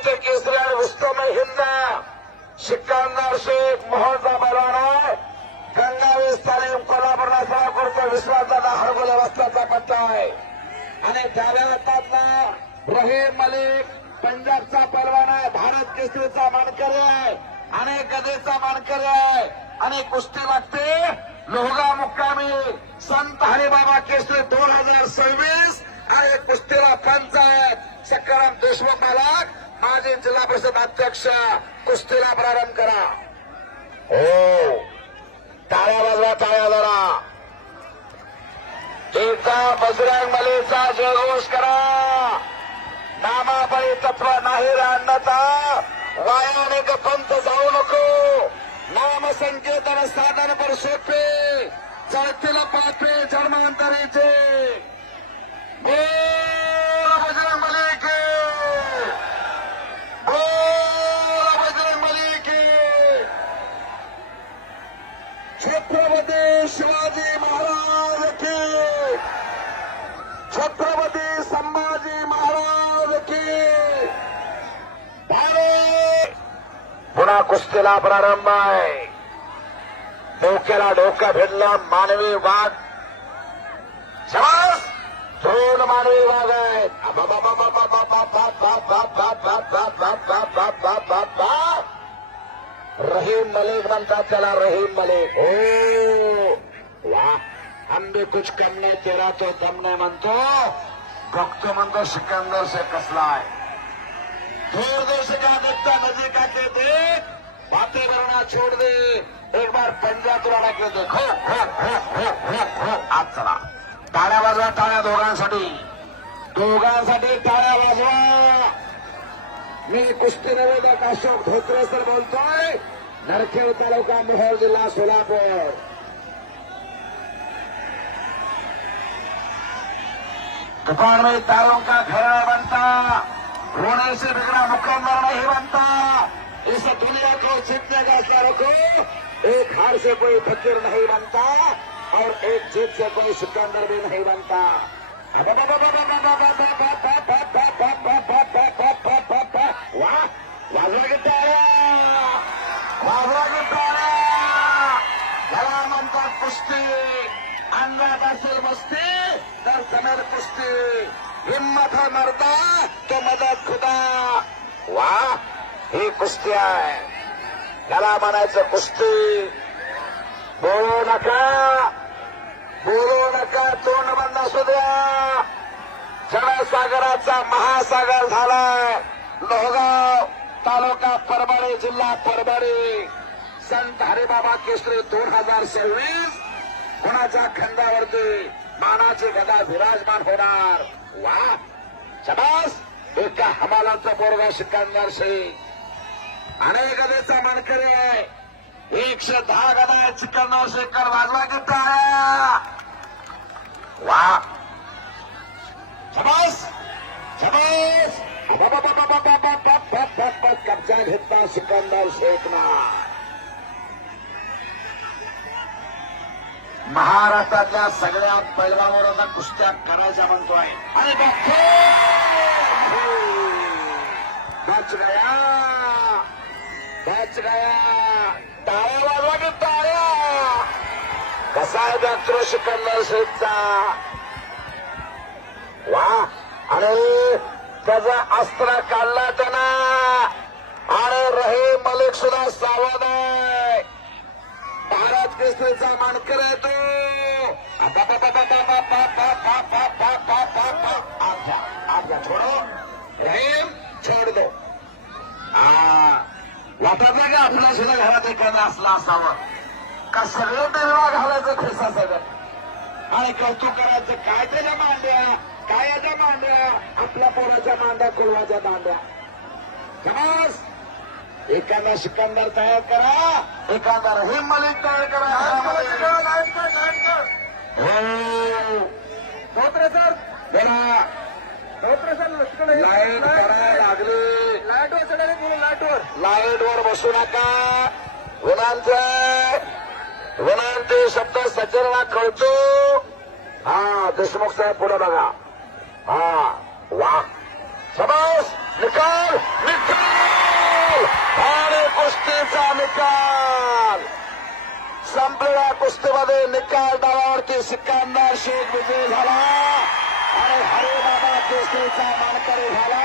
भारत केसरी आणि रुस्तम हिंद सिकंदर शेख मोहनचा बलवान आहे. गंगावीर तालीम कोल्हापूरला सोलापूरचा विश्वासदादा हरगोले वस्ताचा पट्टा आहे. आणि डाव्या हातातला रहीम मलिक पंजाबचा पलवान आहे. भारत केसरीचा मानकरी आहे आणि गदेचा मानकरी आहे. आणि कुस्ती लागते लोहगा मुक्कामी संत हरिबाबा केसरी 2026 आणि कुस्तीला पंच आहेत सकाराम देशमुख मालक माजी जिल्हा परिषद अध्यक्ष. कुस्तीला प्रारंभ करा. हो टाळ्या वाजवा, टाळ्या जरा. एकदा बजरंग बलीचा जयघोष करा. नामाबळी तत्व नाही रे अन्नता, वायाने पंत जाऊ नको. नाम संकेतन साधन पर सोपे, चढतील पापे जन्मांतरीचे. बजरंग बली के, बजरंग बली के. छत्रपती शिवाजी महाराज की, छत्रपती संभाजी महाराज की. पुन्हा कुस्तीला प्रारंभ आहे. डोक्याला डोकं भिडलं मानवी वाघ. शाबास, दोन मानवी वाघ आहेत. रहीम मलिक म्हणतात त्याला, रहीम मलिक. हो वा, हम भी कुछ कम नाही तेरा तो दम नाही म्हणतो. बघतो म्हणतो सिकंदर से कसला आहे. दूर देश का देखता नजीक आके देख, बातें करना छोड़ दे, एक बार पंजाब तुला के देख. हो हो हो हो हो हो. आज चला टाळ्या वाजवा, टाळ्या दोघांसाठी, दोघांसाठी टाळ्या वाजवा. मी कुस्ती निवेदक अशोक धोत्रे सर बोलतोय, नरखेड तालुका मोहोळ जिल्हा सोलापूर. दुकान में तारों का घेरा बनता, रोने से बिगड़ा मुकम्मल नहीं बनता. इस दुनिया को जीतने का हौसला रखो. एक हार से कोई फकीर नहीं बनता और एक जीत से कोई सिकंदर भी नहीं बनता. वाह, वाजवा की टाळ्या, वाजवा की टाळ्या. याला म्हणतात कुस्ती. अंगात असेल मस्ती तर जमेल कुस्ती. हिम्मत है मरदा तो मदत खुदा. वाह, ही कुस्ती आहे. याला म्हणायचं कुस्ती. बोलू नका, बोलू नका, तोंड बंद असू द्या. जनसागराचा महासागर झालाय लोहगाव तालुका परभणी जिल्हा परभणी. संत हरिबाबा केसरी 2026 कोणाच्या खंडावरती मानाची गदा विराजमान होणार. वा, शबास. एका हमालाचा पोरगा सिकंदर शेख आणि गदेचा मानकरी आहे. 110 गदा आहे सिकंदर शेखर. वाजवा की टाळ्या. वा, शबास, शबास. कब्जा घेतला सिकंदर शेखना. महाराष्ट्रातल्या सगळ्या पैलवानांना कुस्त्या करायच्या म्हणतोय. आणि बच गया, बच गया. टाळ्या वाजवा की टाळ्या. कसा आहे डॉक्टर सिकंदर शेखचा. वा, आणि त्याचा अस्त्र काढला त्यानं. आणि रहीम मलिक सुद्धा सावध आहे. भारत केसरीचा मानकरी आहे तो. छोडो रहीम, छोड दो. वाटत नाही का आपल्या सुद्धा घरात एखादा असला असावा का सगळे निर्वाह घालायचं खिसा सगळं आणि कौतुक करायचं. काय त्याच्या मांड्या, काय याच्या मांड्या, आपल्या पोराच्या मांड्या, कुलवाच्या मांड्या. समाज एखादा सिकंदर तयार करा, एखादा रहीम मलिक तयार करा. धोत्रे सर बोला. धोत्रे सर लाईट करायला लागली. लाईटवर चढायला बोलू. लाईटवर, लाईटवर बसू नका. विनंती शब्द सज्जनला कळतो. हा, देशमुख साहेब पुढे बघा. हा, वा, शबास. निकाल, निकाल. निकाल. संपलेल्या कुस्तीमध्ये निकाल डावावरती सिकंदर शेख विजयी झाला आणि हरिबाबा केसरीचा मानकरी झाला.